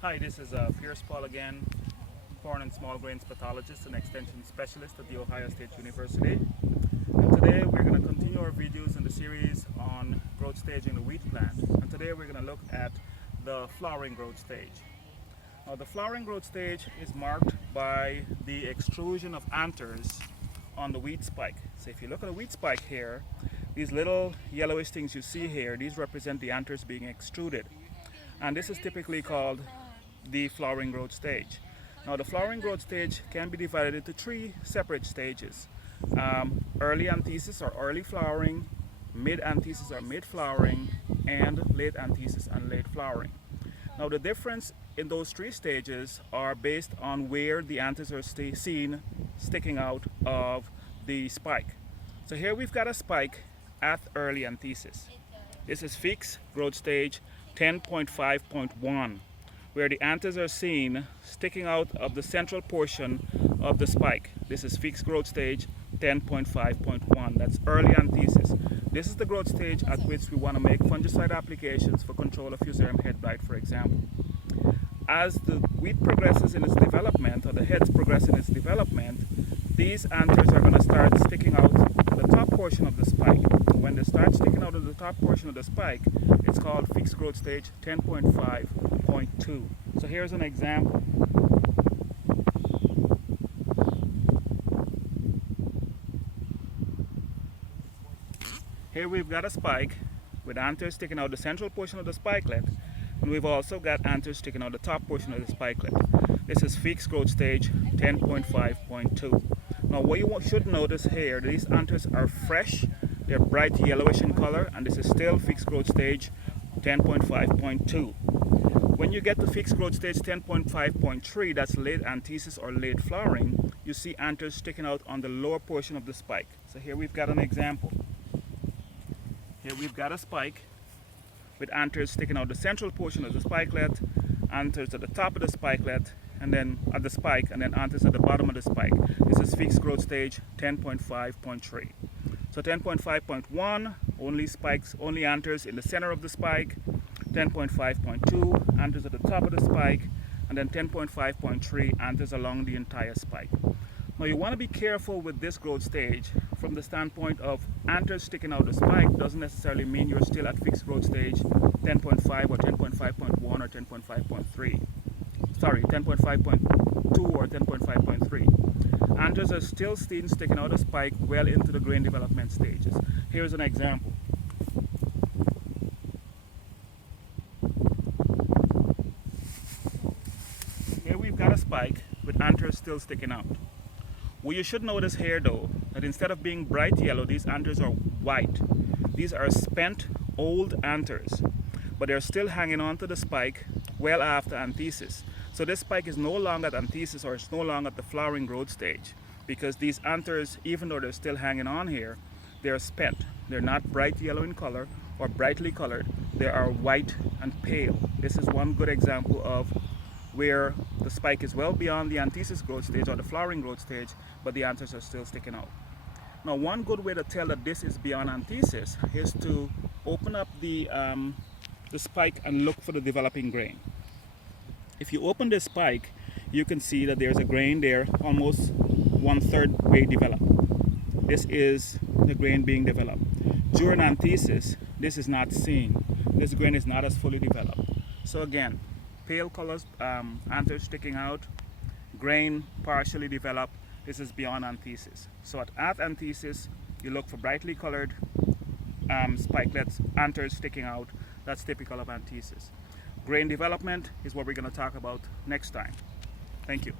Hi, this is Feekes again, corn and small grains pathologist and extension specialist at The Ohio State University. And today we're going to continue our videos in the series on growth stage in the wheat plant. And today we're going to look at the flowering growth stage. Now the flowering growth stage is marked by the extrusion of anthers on the wheat spike. So if you look at the wheat spike here, these little yellowish things you see here, these represent the anthers being extruded. And this is typically called the flowering growth stage. Now the flowering growth stage can be divided into three separate stages. Early anthesis or early flowering, mid anthesis or mid flowering, and late anthesis and late flowering. Now the difference in those three stages are based on where the anthers are seen sticking out of the spike. So here we've got a spike at early anthesis. This is Feekes growth stage 10.5.1, where the anthers are seen sticking out of the central portion of the spike. This is Feekes growth stage 10.5.1. That's early anthesis. This is the growth stage at which we want to make fungicide applications for control of fusarium head blight, for example. As the wheat progresses in its development, or the heads progress in its development, these anthers are going to start sticking out the top portion of the spike. When they start sticking out of the top portion of the spike, it's called Feekes growth stage 10.5.2. So here's an example. Here we've got a spike with anthers sticking out the central portion of the spikelet, and we've also got anthers sticking out the top portion of the spikelet. This is Feekes growth stage 10.5.2. Now what you should notice here, these anthers are fresh, they're bright yellowish in color, and this is still Feekes growth stage 10.5.2. When you get to Feekes growth stage 10.5.3, that's late anthesis or late flowering, you see anthers sticking out on the lower portion of the spike. So here we've got an example. Here we've got a spike with anthers sticking out the central portion of the spikelet, anthers at the top of the spikelet, and then at the spike, and then anthers at the bottom of the spike. This is Feekes growth stage 10.5.3. So 10.5.1, only spikes, only anthers in the center of the spike. 10.5.2, anthers at the top of the spike, and then 10.5.3, anthers along the entire spike. Now you want to be careful with this growth stage from the standpoint of anthers sticking out the spike doesn't necessarily mean you're still at Feekes growth stage 10.5 or 10.5.1 or 10.5.3. Sorry, 10.5.2 or 10.5.3. Anthers are still seen sticking out the spike well into the grain development stages. Here's an example. Here we've got a spike with anthers still sticking out. What you should notice here though, that instead of being bright yellow, these anthers are white. These are spent old anthers, but they're still hanging on to the spike well after anthesis. So this spike is no longer at anthesis, or it's no longer at the flowering growth stage, because these anthers, even though they're still hanging on here, they're spent. They're not bright yellow in color or brightly colored. They are white and pale. This is one good example of where the spike is well beyond the anthesis growth stage or the flowering growth stage, but the anthers are still sticking out. Now one good way to tell that this is beyond anthesis is to open up the spike and look for the developing grain. If you open this spike, you can see that there's a grain there almost 1/3 way developed. This is the grain being developed. During anthesis, this is not seen. This grain is not as fully developed. So again, pale colors, anthers sticking out, grain partially developed. This is beyond anthesis. So at anthesis, you look for brightly colored spikelets, anthers sticking out. That's typical of anthesis. Grain development is what we're going to talk about next time. Thank you.